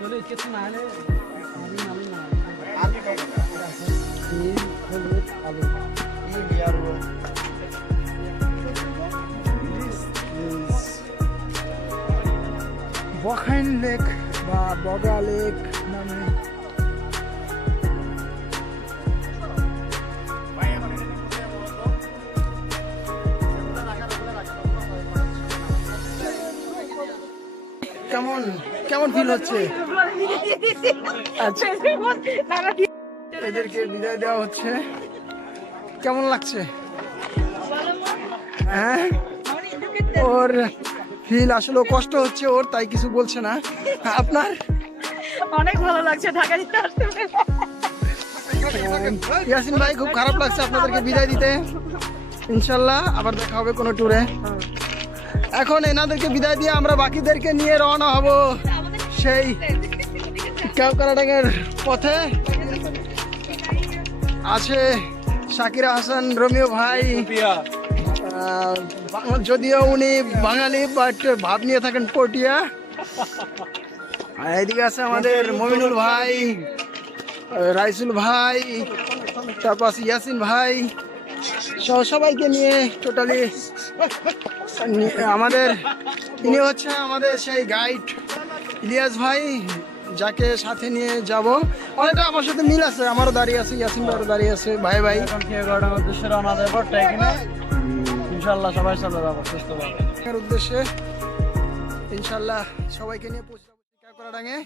চলে কিছু না হলে আমি নাম না আলু নীল হলুদ আলু ইয়ার বখাইন লেক বা বগা লেক নামে কেমন কেমন ফিল হচ্ছে? আচ্ছা, এদেরকে বিদায় দেওয়া হচ্ছে, কেমন লাগছে? হ্যাঁ, ওর ফিল আসলে কষ্ট হচ্ছে ওর, তাই কিছু বলছে না। আপনার? অনেক ভালো লাগছে ঢাকা যেতে আসতে পেরে। ইয়াসিন ভাই, খুব খারাপ লাগছে আপনাদেরকে বিদায় দিতে। ইনশাল্লাহ আবার দেখা হবে কোনো ট্যুরে। এখন এনাদেরকে বিদায় দিয়ে আমরা বাকিদেরকে নিয়ে রওনা হব সেই কেওক্রাডাঙ্গার পথে। আছে শাকিরা হাসান, রোমিও ভাই, যদিও উনি বাঙালি বাট ভাব নিয়ে থাকেন পটিয়া। আর এদিকে আছে আমাদের মমিনুল ভাই, রাইসুল ভাই, তারপর ইয়াসিন ভাই, সবাইকে নিয়ে টোটালি আমাদের ইনি হচ্ছে আমাদের সেই গাইড ইলিয়াস ভাই, যাকে সাথে নিয়ে যাব। অনেকটা আমার সাথে মিল আছে, আমারও দাঁড়িয়ে আছে, ইয়াসিন ভাইও দাঁড়িয়ে আছে। ভাই ভাই এখন কেওক্রাডাঙ্গার উদ্দেশ্যে রওনা দেব ট্রেকিংয়ে। ইনশাআল্লাহ সবাই চলে যাবো সুস্থভাবে এর উদ্দেশ্যে। ইনশাআল্লাহ সবাইকে নিয়ে পৌঁছে যাবো কেওক্রাডাঙ্গে।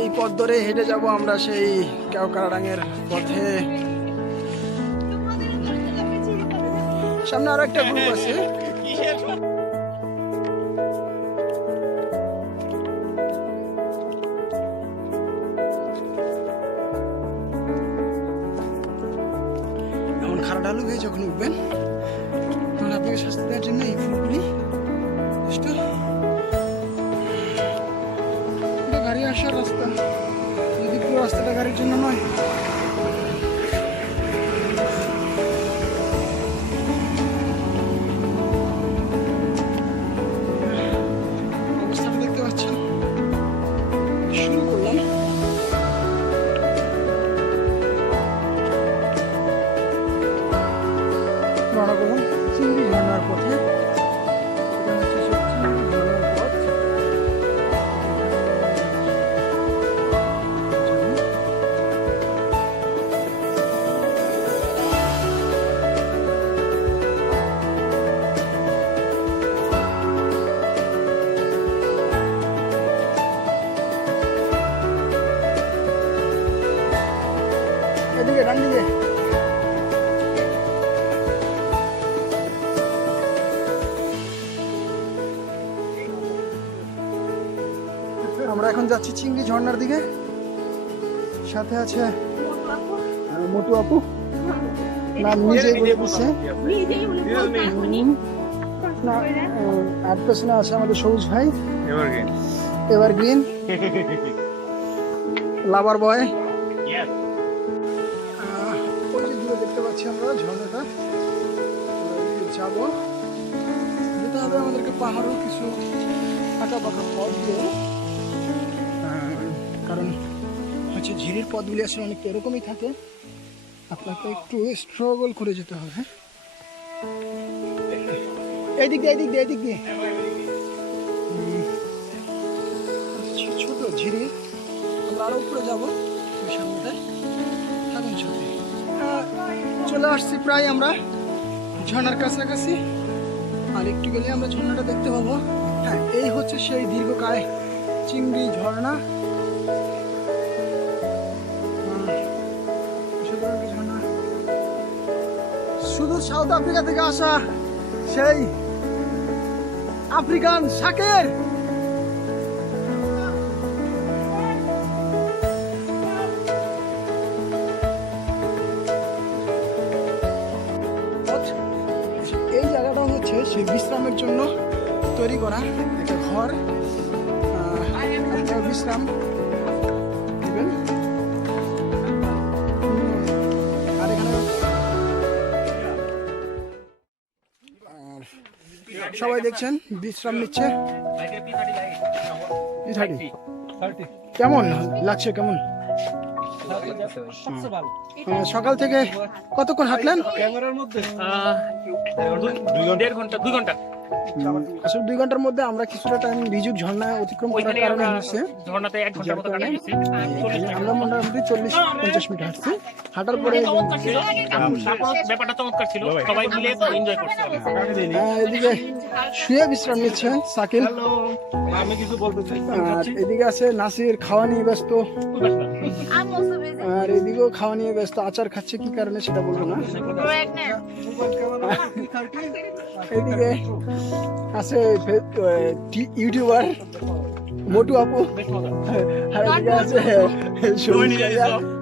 এই পথ ধরে হেঁটে যাব আমরা সেই কেওক্রাডাঙ্গের পথে। সামনে আরো একটা গ্রুপ আছে। এমন খারাপ ঢালু হয়ে যখন উঠবেন তখন আপনাকে শাস্তি দেওয়ার জন্য এই ফুলগুলি যথেষ্ট। এটা গাড়ি আসার রাস্তা, যদি পুরো রাস্তাটা গাড়ির জন্য নয়। অবস্থাটা দেখতে পাচ্ছেন, শুরু করলাম। রওনা করলাম চিংড়ি ঝর্ণার পথে। এটা হচ্ছে সেই চিংড়ি ঝর্ণার পথ। এদিকে ডান দিকে আমরা এখন যাচ্ছি চিংড়ি ঝর্ণার দিকে। সাথে আছে মোটু আপু, নাম নিজেই বলে দিচ্ছে। না, আর পেছনে আছে আমাদের সবুজ ভাই, এভারগ্রিন লাভার বয়। ওই যে দূরে দেখতে পাচ্ছি আমরা ঝর্ণাটা, যাবো। যেতে হবে আমাদেরকে পাহাড়ও কিছু আঁকা পাকা পথ দিয়ে, কারণ হচ্ছে ঝিরির পথগুলি আসলে অনেকটা এরকমই থাকে, আপনাকে একটু স্ট্রাগল করে যেতে হবে। এইদিক দিয়ে এইদিক দিয়ে এইদিক দিয়ে ছোট ঝিরি, আমরা আরো উপরে যাবো ওই সামনেটায়। থাকুন সাথে। চলে আসছি প্রায় আমরা ঝর্ণার কাছাকাছি, আর একটু গেলে আমরা ঝর্ণাটা দেখতে পাবো। হ্যাঁ, এই হচ্ছে সেই দীর্ঘকায় চিংড়ি ঝর্ণা। শুধু সাউথ আফ্রিকা থেকে আসা সেই আফ্রিকান শাকের এই জায়গাটা হচ্ছে সেই বিশ্রামের জন্য তৈরি করা একটা ঘর। বিশ্রাম দিবেন। সবাই দেখছেন বিশ্রাম নিচ্ছে। কেমন লাগছে, কেমন? সকাল থেকে কতক্ষণ হাঁটলেন? আসলে 2 ঘন্টার মধ্যে আমরা কিছুটা টাইম রিজুক ঝর্ণায় অতিক্রম করার কারণে হচ্ছে আমরা মোটামুটি 40-50 মিনিট হাঁটছি। হাঁটার পরে এদিকে শুয়ে বিশ্রাম নিচ্ছে সাকিল, আর এদিকে আছে নাসির খাওয়া নিয়ে ব্যস্ত, আর এদিকেও খাওয়া নিয়ে ব্যস্ত। আচার খাচ্ছে, কি কারণে সেটা বলবো না। এদিকে আছে ইউটিউবার মোটু আপু, আর এদিকে আছে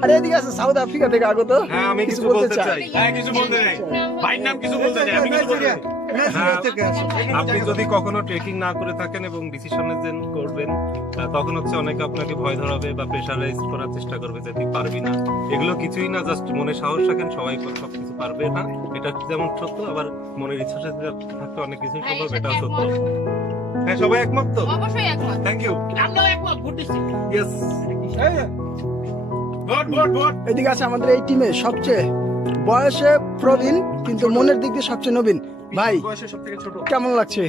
আর এদিকে আছে সাউথ আফ্রিকা থেকে আগত। আমি কিছু বলতে চাই। ভাইয়ের নাম কিছু বলতে চাই। আমি কিছু বলতে চাই। আপনি যদি কখনো ট্রেকিং না করে থাকেন এবং ডিসিশনে করবেন, তখন হচ্ছে অনেকে আপনাকে ভয় ধরাবে বা প্রেশারাইজ করার চেষ্টা করবে যে তুই পারবি না। এগুলো কিছুই না, জাস্ট মনে সাহস রাখেন, সবাই সবকিছু পারবে না। এটা যেমন সত্য, আবার মনের ইচ্ছা থাকতে অনেক কিছুই সম্ভব, এটাও সত্য। হ্যাঁ, সবাই একমত তো? অবশ্যই একমত। Thank you. আমরাও একমত, ভোট দিচ্ছি। ইয়েস। ভোট। এদিকে আছে আমাদের এই টিমে সবচেয়ে বয়সে প্রবীণ কিন্তু মনের দিক দিয়ে সবচেয়ে নবীন ভাই। কেমন লাগছে?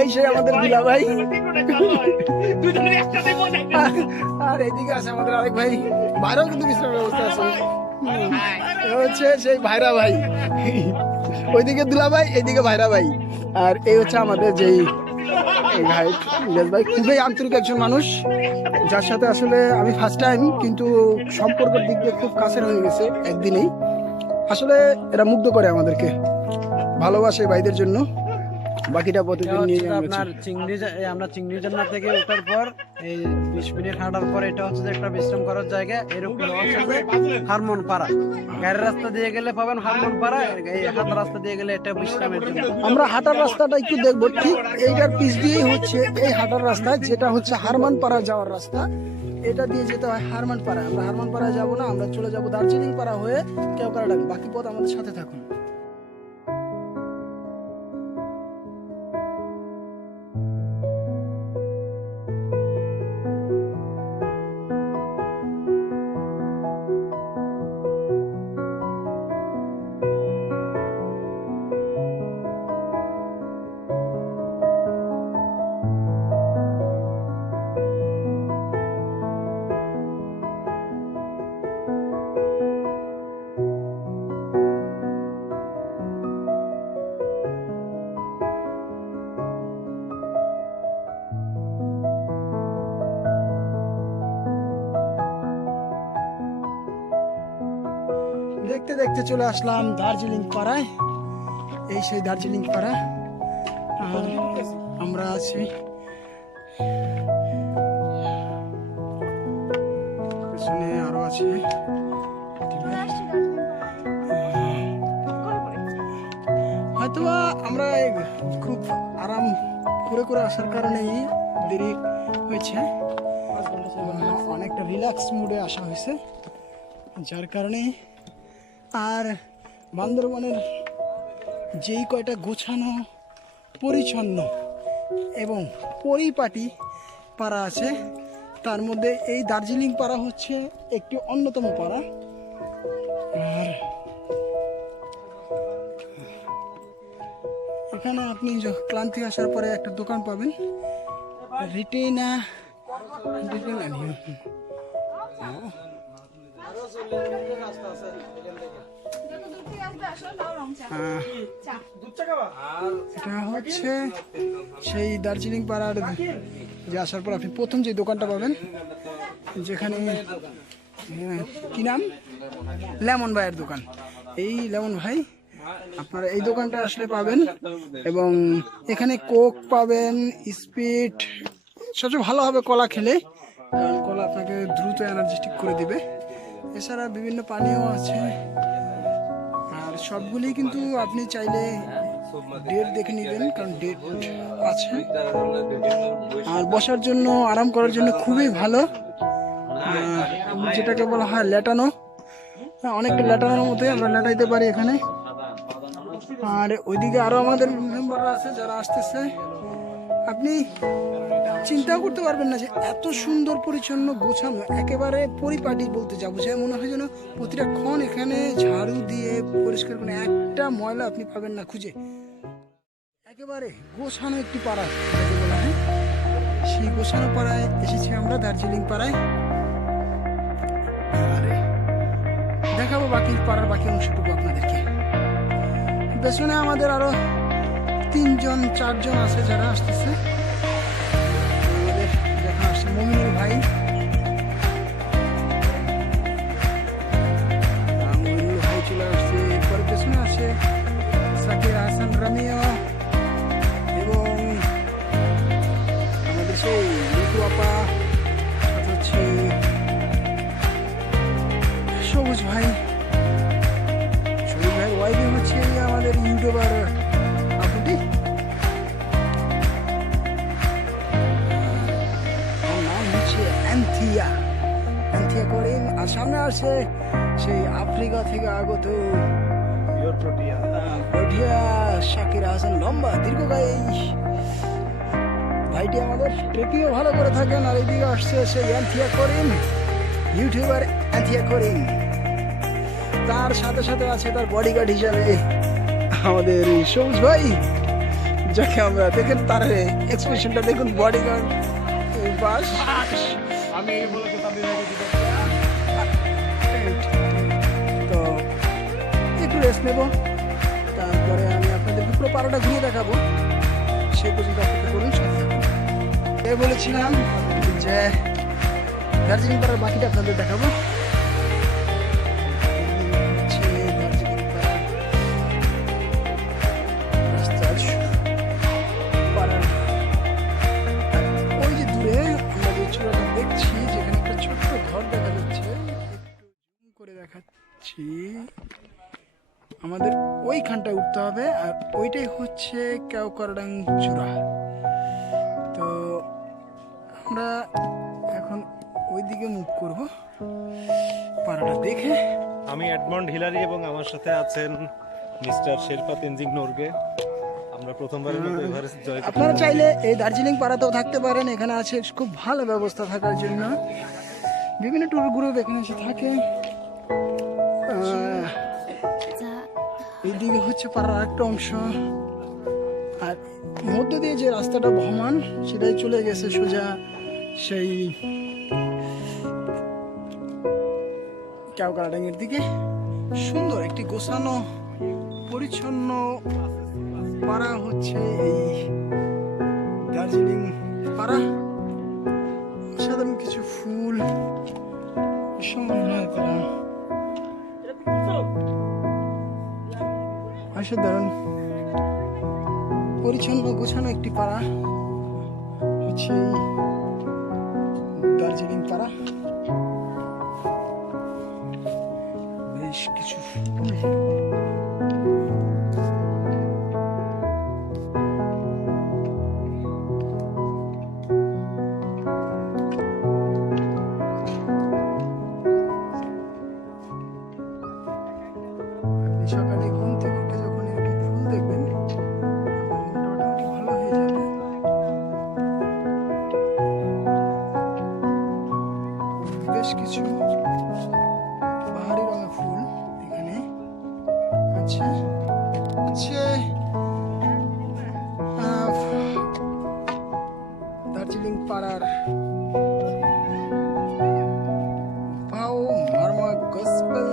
এই সেই আমাদের দুলা ভাই। আর এদিকে আছে আমাদের আরেক ভাই, বাইরেও কিন্তু বিশ্রামের ব্যবস্থা আছে। হচ্ছে সেই ভাইরা ভাই, ওইদিকে দুলা ভাই, এইদিকে ভাইরা ভাই। আর এই হচ্ছে আমাদের যেই গাইড ইলিয়াস ভাই, খুবই আন্তরিক একজন মানুষ, যার সাথে আসলে আমি ফার্স্ট টাইম, কিন্তু সম্পর্কের দিক দিয়ে খুব কাছের হয়ে গেছে একদিনেই। আসলে এরা মুগ্ধ করে আমাদেরকে, ভালোবাসে ভাইদের জন্য। বাকিটা প্রতিদিন নিয়ে আপনার আমরা চিংড়ি ঝর্ণা থেকে ওঠার পর এই 20 মিনিট হাঁটার পর এটা হচ্ছে যে একটা বিশ্রাম করার জায়গা। এরকম হারমোন পাড়া, গাড়ির রাস্তা দিয়ে গেলে পাবেন হারমোন পাড়া, এই হাঁটার রাস্তা দিয়ে গেলে এটা বিশ্রামের জন্য। আমরা হাঁটার রাস্তাটা একটু দেখবো, ঠিক এইটার পিছ দিয়েই হচ্ছে এই হাঁটার রাস্তা, যেটা হচ্ছে হারমান পাড়া যাওয়ার রাস্তা। এটা দিয়ে যেতে হয় হারমান পাড়া। আমরা হারমান পাড়া যাবো না, আমরা চলে যাবো দার্জিলিং পাড়া হয়ে কেওক্রাডাঙ্গা। বাকি পথ আমাদের সাথে থাকুন। দেখতে দেখতে চলে আসলাম দার্জিলিং পাড়ায়। এই সেই দার্জিলিং পাড়া, আর আমরা আছি পেছনে, আরো আছে। হয়তোবা আমরা খুব আরাম করে আসার কারণেই দেরি হয়েছে, অনেকটা রিল্যাক্স মুডে আসা হয়েছে, যার কারণে। আর বান্দরবনের যেই কয়টা গোছানো, পরিচ্ছন্ন এবং পরিপাটি পাড়া আছে, তার মধ্যে এই দার্জিলিং পাড়া হচ্ছে একটি অন্যতম পাড়া। আর এখানে আপনি ক্লান্তি আসার পরে একটা দোকান পাবেন, রিটেনা। এটা হচ্ছে সেই দার্জিলিং পাড়ার যে আসার পর আপনি প্রথম যে দোকানটা পাবেন, যেখানে কি নাম, লেমন ভাইয়ের দোকান। এই লেমন ভাই, আপনারা এই দোকানটা আসলে পাবেন, এবং এখানে কোক পাবেন, স্পিড। সবচেয়ে ভালো হবে কলা খেলে, কারণ কলা আপনাকে দ্রুত এনার্জেটিক করে দিবে। এছাড়া বিভিন্ন পানীয় আছে, আর সবগুলি কিন্তু আপনি চাইলে ডেট দেখে নেবেন, কারণ ডেট আছে। আর বসার জন্য, আরাম করার জন্য খুবই ভালো, যেটাকে বলা হয় লেটানো। অনেকটা লেটানোর মতোই আমরা লেটাইতে পারি এখানে। আর ওইদিকে আরো আমাদের মেম্বাররা আছে যারা আসতেছে। আপনি চিন্তা করতে পারবেন না যে এত সুন্দর পরিচ্ছন্ন গোছানো, একেবারে পরিপাটি বলতে যা বোঝায়, মনে হয় যেন প্রতিটা ক্ষণ এখানে ঝাড়ু দিয়ে পরিষ্কার করে, একটা ময়লা আপনি পাবেন না খুঁজে। একেবারে গোছানো একটি পাড়া যাকে বলা হয়। সেই গোছানো পাড়ায় এসেছি আমরা, দার্জিলিং পাড়ায়। আরে দেখাবো বাকি পাড়ার বাকি অংশটুকু আপনাদেরকে। পেছনে আমাদের আরো 3-4 জন আছে যারা আসতেছে। আমাদের দেখা আসছে মমিনুল ভাই, মমিনুল ভাই চলে আসছে। এরপরে পেছনে আছে সাকির হাসান রামিও এবং আমাদের সেই লিটু আপা, সাথে হচ্ছে সবুজ ভাই। সবুজ ভাইয়ের ওয়াইফ হচ্ছে আমাদের ইউটিউবার আপুটি, ওর নাম হচ্ছে অ্যান্থিয়া করিম। আর সামনে আসছে সেই আফ্রিকা থেকে আগত বটিয়া শাকির হাসান, লম্বা দীর্ঘকায় ভাইটি আমাদের ট্রেকিংও ভালো করে থাকেন। আর এইদিকে আসছে সেই অ্যান্থিয়া করিম, ইউটিউবার অ্যান্থিয়া করিম। তার সাথে সাথে আছে তার বডিগার্ড হিসাবে আমাদের সবুজ ভাই, যাকে আমরা দেখেন তার এক্সপ্রেশনটা দেখুন, বডিগার্ড বাস। তো একটু রেস্ট নেব, তারপরে আমি আপনাদেরকে পুরো পাড়াটা ঘুরিয়ে দেখাবো। সেই পর্যন্ত অপেক্ষা করুন, সাথে থাকুন। বলেছিলাম যে দার্জিলিং পাড়ার বাকিটা আপনাদের দেখাবো। ওই যে দূরে আমরা যে চূড়াটা দেখছি, যেখানে একটা ছোট্ট ঘর দেখা যাচ্ছে, একটু করে দেখাচ্ছি। আমাদের ওইখানটায় উঠতে হবে, আর ওইটাই হচ্ছে কেওকারডাং চূড়া। তো আমরা এখন ওইদিকে মুভ করব পাড়াটা দেখে। আমি এডমন্ড হিলারি এবং আমার সাথে আছেন মিস্টার শেরপা তেনজিং নোরগে। আমরা প্রথমবারের মতো এভারেস্ট জয় করতে আপনারা চাইলে এই দার্জিলিং পাড়াতেও থাকতে পারেন। এখানে আছে খুব ভালো ব্যবস্থা থাকার জন্য, বিভিন্ন ট্যুর গ্রুপ এখানে এসে থাকে। এইদিকে হচ্ছে পাড়ার আরেকটা অংশ, আর মধ্য দিয়ে যে রাস্তাটা ভ্রমণ সেটাই চলে গেছে সোজা সেই কেওকারডাং এর দিকে। সুন্দর একটি গোছানো পরিচ্ছন্ন পাড়া হচ্ছে এই দার্জিলিং পাড়া। সাধারণ কিছু ফুল সমন্বয়ে তারা অসাধারণ পরিচ্ছন্ন গোছানো একটি পাড়া হচ্ছে দার্জিলিং পাড়া। বেশ কিছু ফুল, সকালে ঘুম থেকে উঠে যখন এরকম ফুল দেখবেন মোটামুটি ভালো হয়ে যাবে। বেশ কিছু পাহাড়ি রঙের ফুল এখানে আছে। দার্জিলিং পাড়ার ভাও মারমা গসপেল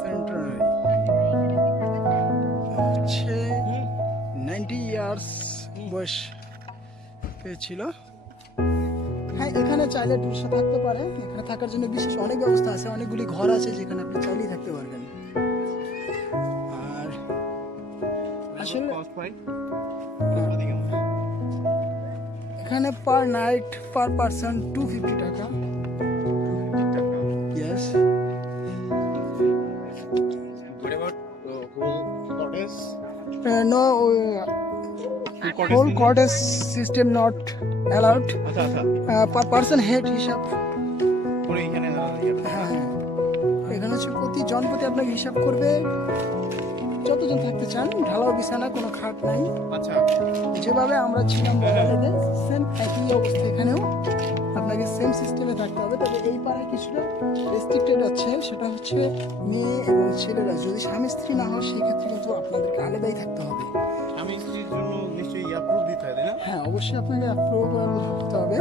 সেন্টার হচ্ছে 90 ইয়ার্স বয়স পেয়েছিল। হ্যাঁ, এখানে চাইলে টুরিস্ট থাকতে পারে। এখানে থাকার জন্য বিশেষ অনেক ব্যবস্থা আছে, অনেকগুলি ঘর আছে যেখানে আপনি চাইলেই থাকতে পারবেন। আর আসলে এখানে পার নাইট পার পারসন 250 টাকা। Yes. No, whole cottage system not allowed. Per person head হিসাব। হ্যাঁ, এখানে হচ্ছে প্রতি জনপ্রতি আপনাকে হিসাব করবে যতজন থাকতে চান। ঢালাও বিছানা, কোনো খাট নাই। আচ্ছা যেভাবে আমরা ছিলাম বাঙালিতে সেম একই অবস্থা এখানেও আপনাকে সেম সিস্টেমে থাকতে হবে। তবে এই পাড়ায় কিছুটা রেস্ট্রিক্টেড আছে, সেটা হচ্ছে মেয়ে এবং ছেলেরা যদি স্বামী স্ত্রী না হয় সেই ক্ষেত্রে কিন্তু আপনাদেরকে আলাদাই থাকতে হবে। স্বামী স্ত্রীর জন্য নিশ্চয়ই অ্যাপ্রুভ দিতে হয় তাই না? হ্যাঁ, অবশ্যই আপনাকে অ্যাপ্রুভাল হতে হবে।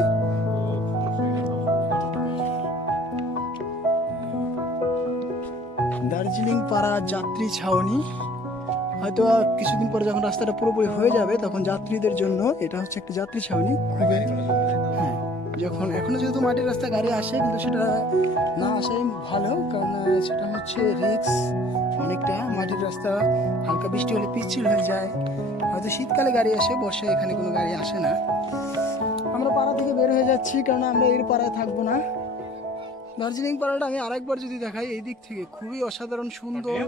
দার্জিলিং পাড়া যাত্রী ছাউনি, হয়তো কিছুদিন পরে যখন রাস্তাটা পুরোপুরি হয়ে যাবে তখন যাত্রীদের জন্য এটা হচ্ছে একটা যাত্রী ছাউনি। হ্যাঁ, যখন এখনো যেহেতু মাটির রাস্তা গাড়ি আসে, কিন্তু সেটা না আসাই ভালো, কারণ সেটা হচ্ছে রিস্ক অনেকটা। মাটির রাস্তা হালকা বৃষ্টি হলে পিচ্ছিল হয়ে যায়। হয়তো শীতকালে গাড়ি আসে, বর্ষায় এখানে কোনো গাড়ি আসে না। আমরা পাড়া থেকে বের হয়ে যাচ্ছি, কারণ আমরা এর পাড়ায় থাকবো না। দার্জিলিং পাড়াটা আমি আরেকবার যদি দেখাই, এই দিক থেকে খুবই অসাধারণ, সুন্দর,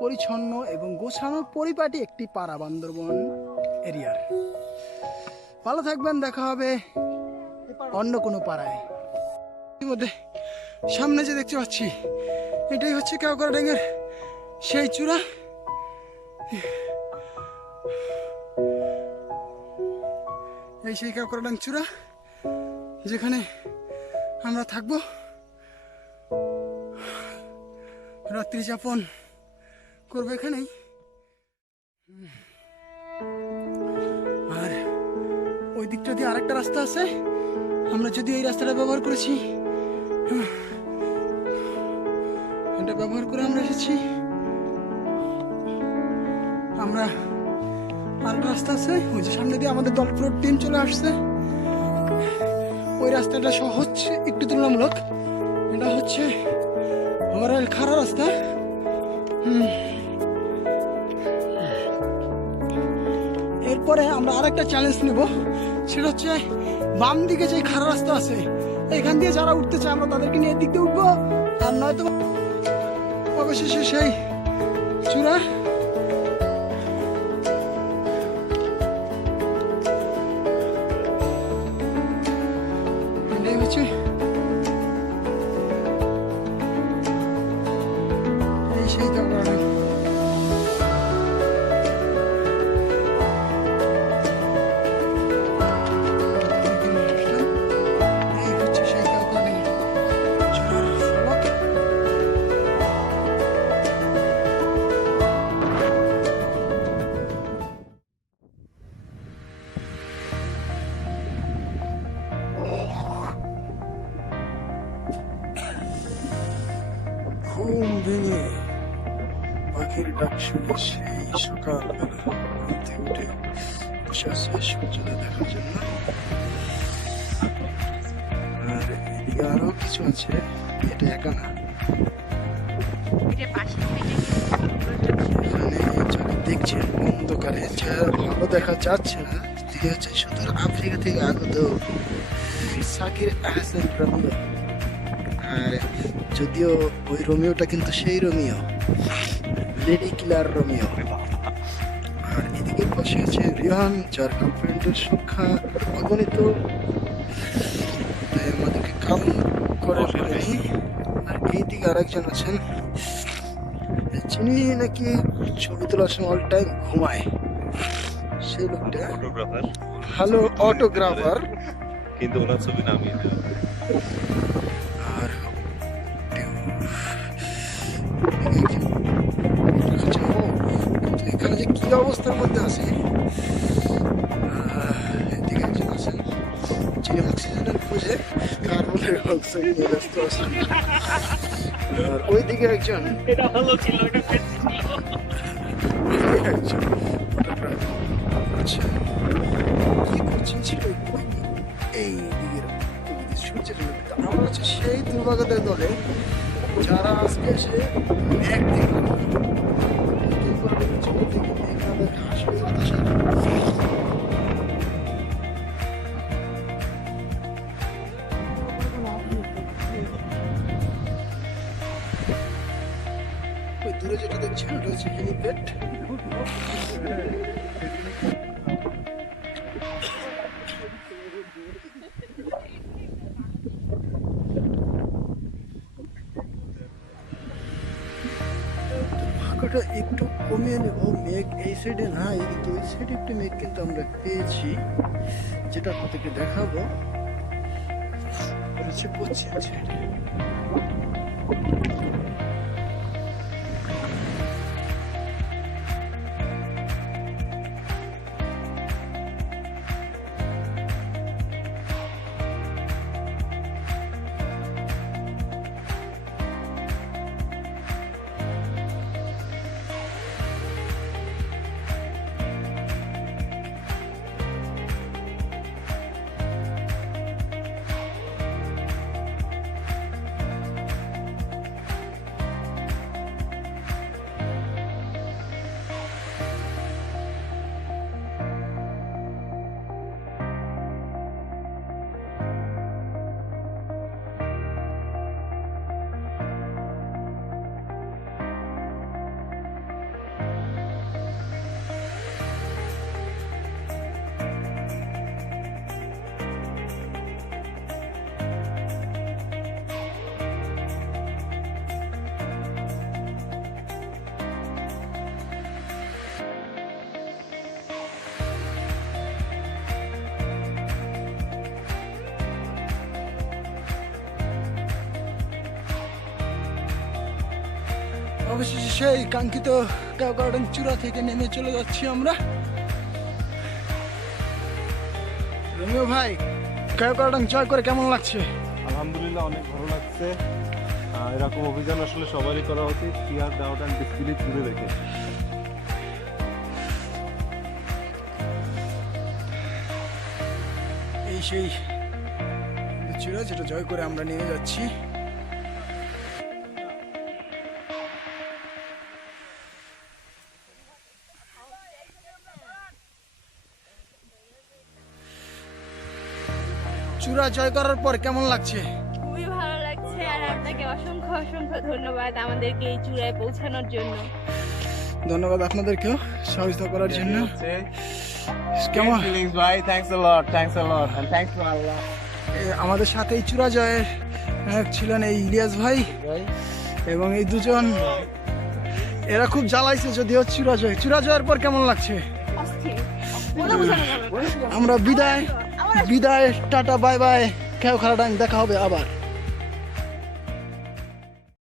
পরিচ্ছন্ন এবং গোছানো পরিপাটি একটি পাড়া বান্দরবন এরিয়ার। ভালো থাকবেন, দেখা হবে অন্য কোনো পাড়ায়। ইতিমধ্যে সামনে যে দেখতে পাচ্ছি এটাই হচ্ছে কেওকরা ড্যাঙের সেই চূড়া। এই সেই কেওকরা ড্যাং চূড়া যেখানে আমরা থাকবো, রাত্রি যাপন করবো এখানেই। আর ওই দিকটা দিয়ে আরেকটা রাস্তা আছে, আমরা যদি এই রাস্তাটা ব্যবহার করেছি, এটা ব্যবহার করে আমরা এসেছি। আমরা আরেকটা রাস্তা আছে ওই যে সামনে দিয়ে, আমাদের দল পুরো টিম চলে আসছে। ওই রাস্তাটা সহজ একটু তুলনামূলক, এটা হচ্ছে ওভারঅল খারাপ রাস্তা। এরপরে আমরা আরেকটা চ্যালেঞ্জ নেব, সেটা হচ্ছে বাম দিকে যে খারাপ রাস্তা আছে এখান দিয়ে যারা উঠতে চায় আমরা তাদেরকে নিয়ে এদিক দিয়ে উঠবো, আর নয়তো অবশেষে সেই চূড়া। এটাই হচ্ছে এই সেই জায়গাটা। এই হচ্ছে সেই জায়গাটা, চূড়ার ফলক। ঘুম ভেঙে পাখির ডাক শুনে সেই সকালবেলা ঘুম থেকে উঠে বসে আছে সূর্যোদয় দেখার জন্য। আর এদিকে আরো কিছু আছে, এটা একা না, এখানে যারা দেখছেন অন্ধকারে যারা ভালো দেখা যাচ্ছে না, তিনি হচ্ছে সুদূর আফ্রিকা থেকে আগত সাকির আহসান রোমিও। আর যদিও ওই রোমিওটা কিন্তু সেই রোমিও, লেডি কিলার রোমিও। আর এদিকে বসে আছে রিহান, যার গার্লফ্রেন্ডের সংখ্যা অগণিত, তাই আমাদেরকে কাম করে ফেলেনি। আর এইদিকে আরেকজন আছেন, যিনি নাকি ছবি তোলার সময় অল টাইম ঘুমায়, সেই লোকটা ফটোগ্রাফার, ভালো অটোগ্রাফার। কিন্তু ওনার ছবি নামিয়ে দেওয়া। আর এখানে যে কি অবস্থার মধ্যে আছে, এদিকে একজন আছেন যিনি অক্সিজেনের খোঁজে কার্বনের অক্সিজেন নিয়ে ব্যস্ত আছেন। আর ওইদিকে একজন একজন আচ্ছা কি করছেন ছিল এই দিকের সূর্যের মধ্যে। আমরা হচ্ছে সেই দুর্ভাগ্যদের দলে যারা আজকে এসে এক দিকে ওই দূরে যেটা দেখছেন ওটা হচ্ছে হেলিপ্যাড। আলোটা একটু কমিয়ে নেব। মেঘ এই সাইডে নাই, কিন্তু ওই সাইডে একটু মেঘ কিন্তু আমরা পেয়েছি, যেটা আপনাদেরকে দেখাবো। রয়েছে পশ্চিম সাইডে। অবশেষে সেই কাঙ্ক্ষিত কাউ গার্ডেন চূড়া থেকে নেমে চলে যাচ্ছি আমরা। রোমিও ভাই, কাউ গার্ডেন জয় করে কেমন লাগছে? আলহামদুলিল্লাহ অনেক ভালো লাগছে। এরকম অভিযান আসলে সবারই করা উচিত, ফিয়ার ডাউট অ্যান্ড ডিসবিলিভ দূরে রেখে। এই সেই চূড়া যেটা জয় করে আমরা নেমে যাচ্ছি। চূড়া জয় করার পর কেমন লাগছে? খুবই ভালো লাগছে, আর আপনাকে অসংখ্য অসংখ্য ধন্যবাদ আমাদেরকে এই চূড়ায় পৌঁছানোর জন্য। ধন্যবাদ আপনাদেরকেও সহযোগিতা করার জন্য। কেমন ফিলিংস ভাই, thanks a lot, thanks a lot, and thanks to Allah. আমাদের সাথে এই চূড়া জয়ের ছিলেন এই ইলিয়াস ভাই এবং এই দুজন। এরা খুব জ্বালাইছে, যদিও চূড়া জয়ের পর কেমন লাগছে? আমরা বিদায়, টাটা, বাই বাই, খেয়াও খারাপ, দেখা হবে আবার।